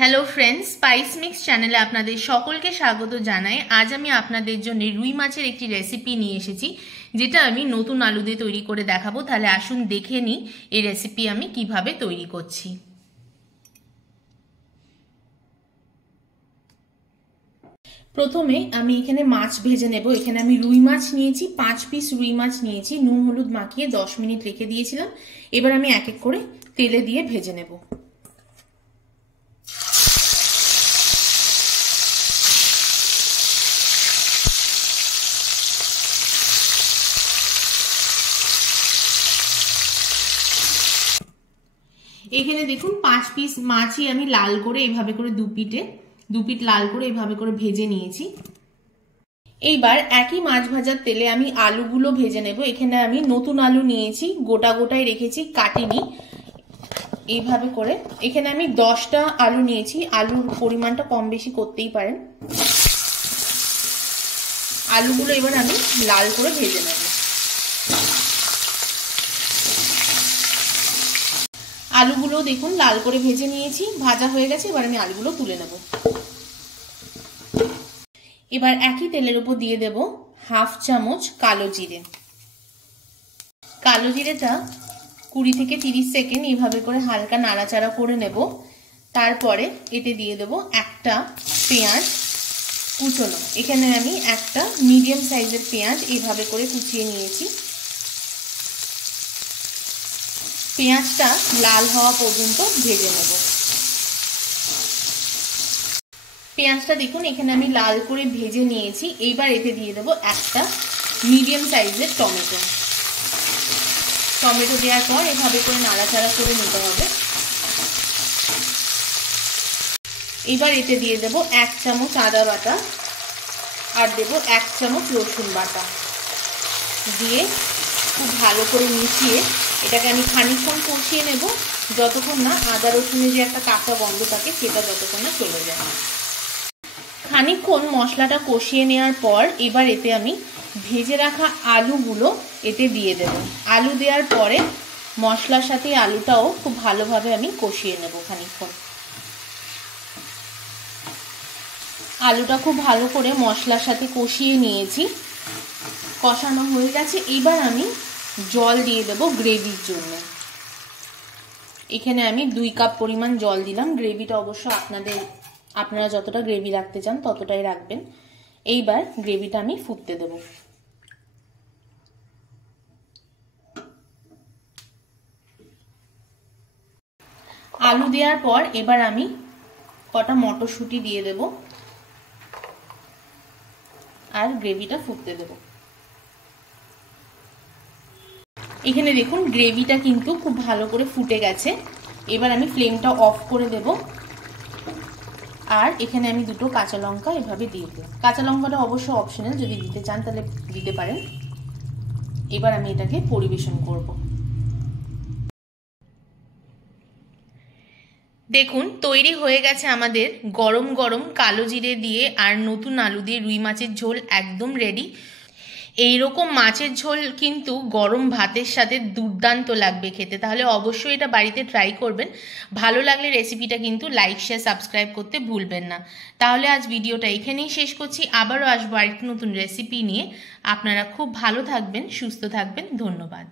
Hello friends, spice mix চ্যানেলে আপনাদের সকলকে স্বাগত জানাই। আজ আমি আপনাদের জন্য রুই মাছের একটি রেসিপি নিয়ে এসেছি, যেটা আমি নতুন আলু দিয়ে তৈরি করে দেখাবো। তাহলে আসুন দেখে নিই এই রেসিপি আমি কিভাবে তৈরি করছি। প্রথমে আমি এখানে মাছ ভেজে নেব। এখানে আমি রুই মাছ নিয়েছি, 5 পিস রুই মাছ নিয়েছি। নুন হলুদ মাখিয়ে 10 মিনিট রেখে দিয়েছিলাম। এবার আমি এক এক করে তেলে দিয়ে ভেজে নেব। এখানে দেখুন 5 পিস মাছই আমি লাল করে এইভাবে করে দু পিট লাল করে এইভাবে করে ভেজে নিয়েছি। এইবার একই মাছ ভাজার তেলে আমি আলুগুলো ভেজে নেব। এখানে আমি নতুন আলু নিয়েছি, গোটা গোটাই রেখেছি, কাটিনি। এইভাবে করে এখানে আমি 10টা আলু নিয়েছি। আলুর পরিমাণটা কম বেশি করতেই পারেন। আলুগুলো এবার আমি লাল করে ভেজে নেব। আলুগুলো দেখুন লাল করে ভেজে নিয়েছি, ভাজা হয়ে গেছে। এবার আমি আলুগুলো তুলে নেব। এবার একই তেলের উপর দিয়ে দেব হাফ চামচ কালো জিরে। কালো জিরেটা 20 থেকে 30 সেকেন্ড এইভাবে করে হালকা নাড়াচাড়া করে নেব। তারপরে এতে দিয়ে দেব একটা পেঁয়াজ কুচনো। এখানে আমি একটা মিডিয়াম সাইজের পেঁয়াজ এইভাবে করে কুচিয়ে নিয়েছি। পেঁয়াজটা লাল হওয়া পর্যন্ত ভেজে নেব। পেঁয়াজটা দেখুন এখানে আমি লাল করে ভেজে নিয়েছি। এইবার এতে দিয়ে দেব একটা মিডিয়াম সাইজের টমেটো। টমেটো দেওয়ার পর এভাবে করে নাড়াচাড়া করে নিতে হবে। এবার এতে দিয়ে দেব 1 চামচ আদা বাটা আর দেব 1 চামচ রসুন বাটা। দিয়ে খুব ভালো করে মিশিয়ে এটাকে আমি খানিকক্ষণ কষিয়ে নেব, যতক্ষণ না আদা রসুনের যে একটা কাঁচা গন্ধ থাকে সেটা যতক্ষণ না চলে যায়। খানিকক্ষণ মশলাটা কষিয়ে নেওয়ার পর এবার এতে আমি ভেজে রাখা আলুগুলো এতে দিয়ে দেব। আলু দেওয়ার পরে মশলার সাথে আলুটাও খুব ভালোভাবে আমি কষিয়ে নেব খানিকক্ষণ। আলুটা খুব ভালো করে মশলার সাথে কষিয়ে নিয়েছি, কষানো হয়ে গেছে। এবার আমি জল দিয়ে দেব গ্রেভির জন্য। এখানে আমি 2 কাপ পরিমাণ জল দিলাম। গ্রেভিটা অবশ্য আপনারা যতটা গ্রেভি রাখতে চান ততটাই রাখবেন। এইবার গ্রেভিটা আমি ফুটতে দেব। আলু দেওয়ার পর এবার আমি কটা মটরশুঁটি দিয়ে দেব আর গ্রেভিটা ফুটতে দেব। এখানে দেখুন গ্রেভিটা কিন্তু খুব ভালো করে ফুটে গেছে। এবার আমি ফ্লেমটা অফ করে দেব। আর এখানে আমি 2টো কাঁচা লঙ্কা এভাবে দিয়ে দেব। কাঁচা লঙ্কাটা অবশ্য অপশনাল, যদি দিতে চান তাহলে দিতে পারেন। এবার আমি এটাকে পরিবেশন করব। দেখুন তৈরি হয়ে গেছে আমাদের গরম গরম কালো জিরে দিয়ে আর নতুন আলু দিয়ে রুই মাছের ঝোল, একদম রেডি। এইরকম মাছের ঝোল কিন্তু গরম ভাতের সাথে দুর্দান্ত লাগবে খেতে। তাহলে অবশ্যই এটা বাড়িতে ট্রাই করবেন। ভালো লাগলে রেসিপিটা কিন্তু লাইক শেয়ার সাবস্ক্রাইব করতে ভুলবেন না। তাহলে আজ ভিডিওটা এখানেই শেষ করছি। আবারও আসবো আরেকটি নতুন রেসিপি নিয়ে। আপনারা খুব ভালো থাকবেন, সুস্থ থাকবেন। ধন্যবাদ।